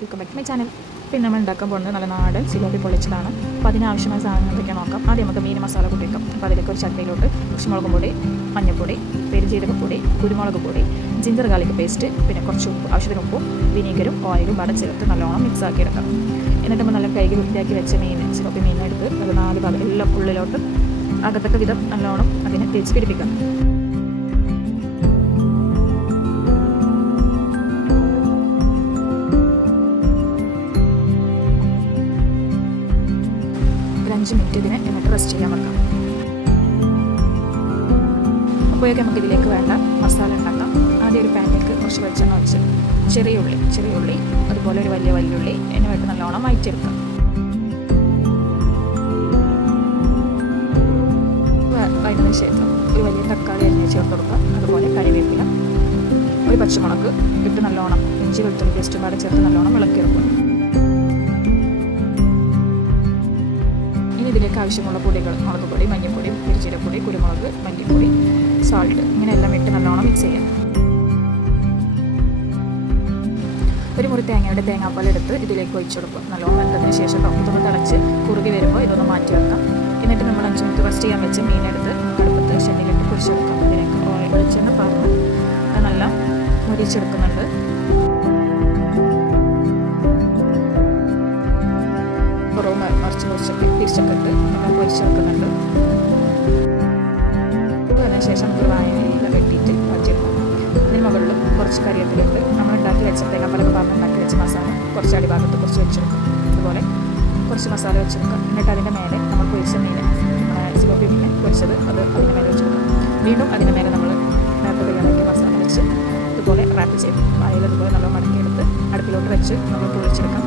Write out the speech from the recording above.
Welcome back to my channel. പിന്നെ നമ്മൾ ഉണ്ടാക്കാൻ പോകുന്നത് നല്ല നാടൻ സിലോപ്പി പൊള്ളിച്ചതാണ്. അപ്പോൾ അതിനാവശ്യമായ സാധനങ്ങളൊക്കെ നോക്കാം. ആദ്യം നമുക്ക് മീൻ മസാല കൂട്ടി വയ്ക്കാം. അപ്പോൾ അതിലേക്ക് ഒരു ചട്ടിയിലോട്ട് കുരുമുളക് പൊടി, മഞ്ഞൾപ്പൊടി, പെരുംജീരകപ്പൊടി, കുരുമുളക് പൊടി, ജിഞ്ചർ ഗാർലിക് പേസ്റ്റ്, പിന്നെ കുറച്ച് ഉപ്പ്, ആവശ്യത്തിന് ഉപ്പും വിനീഗറും ഓയിലും വട ചേർത്ത് നല്ലോണം മിക്സ് ആക്കി എടുക്കാം. എന്നിട്ട് നമ്മൾ നല്ല കൈകി വൃത്തിയാക്കി വെച്ച മീൻ, സിലോപ്പി മീനെടുത്ത് അത് 4 ഭാഗം എല്ലാം ഉള്ളിലോട്ട് അകത്തൊക്കെ വിധം നല്ലോണം അതിനെ തേച്ച് പിടിപ്പിക്കാം. ഒരു 5 മിനിറ്റ് ഇതിനെ എന്നിട്ട് റെസ്റ്റ് ചെയ്യാൻ വെക്കാം. അപ്പോഴൊക്കെ നമുക്ക് ഇതിലേക്ക് വേണ്ട മസാല ഉണ്ടാക്കാം. ആദ്യം ഒരു പാനിലേക്ക് കുറച്ച് വെളിച്ചെണ്ണ വെച്ച് ചെറിയ ഉള്ളി അതുപോലെ ഒരു വലിയ ഉള്ളി എന്നിവയിട്ട് നല്ലോണം വഴറ്റിയെടുക്കാം. അതിന് ശേഷം ഒരു വലിയ തക്കാളി അരിഞ്ഞ് ചേർത്ത് കൊടുക്കുക. അതുപോലെ കറിവേപ്പില, ഒരു പച്ചമുളക് ഇട്ട് നല്ലോണം ഇഞ്ചി വെളുത്തുള്ളി പേസ്റ്റും പാടെ ചേർത്ത് നല്ലോണം ഇളക്കിയെടുക്കുക. ഇനി ഇതിലേക്ക് ആവശ്യമുള്ള പൊടികൾ മുളക് പൊടി, മഞ്ഞൾപ്പൊടി, പെരുംജീരകപ്പൊടി, കുരുമുളക്, മല്ലിപ്പൊടി, സാൾട്ട് ഇങ്ങനെ എല്ലാം ഇട്ട് നല്ലോണം മിക്സ് ചെയ്യാം. ഒരു മുറി തേങ്ങയുടെ തേങ്ങാപ്പാൽ എടുത്ത് ഇതിലേക്ക് ഒഴിച്ചു കൊടുക്കും. നല്ലോണം വെന്തതിന് ശേഷം ഇതൊന്ന് തിളച്ച് കുറുകി വരുമ്പോൾ ഇതൊന്ന് മാറ്റി വെക്കാം. എന്നിട്ട് നമ്മൾ 5 മിനിറ്റ് റെസ്റ്റ് ചെയ്യാൻ വെച്ച് മീനെടുത്ത് അടുപ്പത്ത് ഷെല്ലിലിട്ട് പൊരിച്ചെടുക്കാം. അതിലേക്ക് ഓയിൽ വെളിച്ചെണ്ണ പറഞ്ഞ് നല്ല മുരിച്ചെടുക്കുന്നുണ്ട്. കുറവ് മറിച്ചൊക്കെ തിരിച്ചൊക്കെ ഇട്ട് നമ്മൾ പൊരിച്ചെടുക്കുന്നുണ്ട്. അതിനുശേഷം നമുക്ക് വായനയില കെട്ടിയിട്ട് വറ്റിയെടുക്കാം. അതിന് മുകളിൽ കുറച്ച് കറിവേപ്പിലയിട്ട് നമ്മൾ ഉണ്ടാക്കി വെച്ച തേങ്ങാപ്പാലൊക്കെ പറഞ്ഞ് ഉണ്ടാക്കി വെച്ച മസാല കുറച്ച് അടിഭാഗത്ത് കുറച്ച് വെച്ചെടുക്കും. അതുപോലെ കുറച്ച് മസാല വെച്ചെടുക്കാം. എന്നിട്ട് അതിൻ്റെ മേലെ നമ്മൾ പൊരിച്ച മീൻ, സിലോപ്പി മീൻ പൊരിച്ചത് അത് അതിൻ്റെ മേലെ വെച്ചെടുക്കാം. വീണ്ടും അതിൻ്റെ മേലെ നമ്മൾ നേരത്തെ തയ്യാറാക്കിയ മസാല വെച്ച് ഇതുപോലെ റാപ്പ് ചെയ്യും. വായിൽ അതുപോലെ നല്ല മടക്കിയെടുത്ത് അടുപ്പിലോട്ട് വെച്ച് നമ്മൾ പൊരിച്ചെടുക്കാം.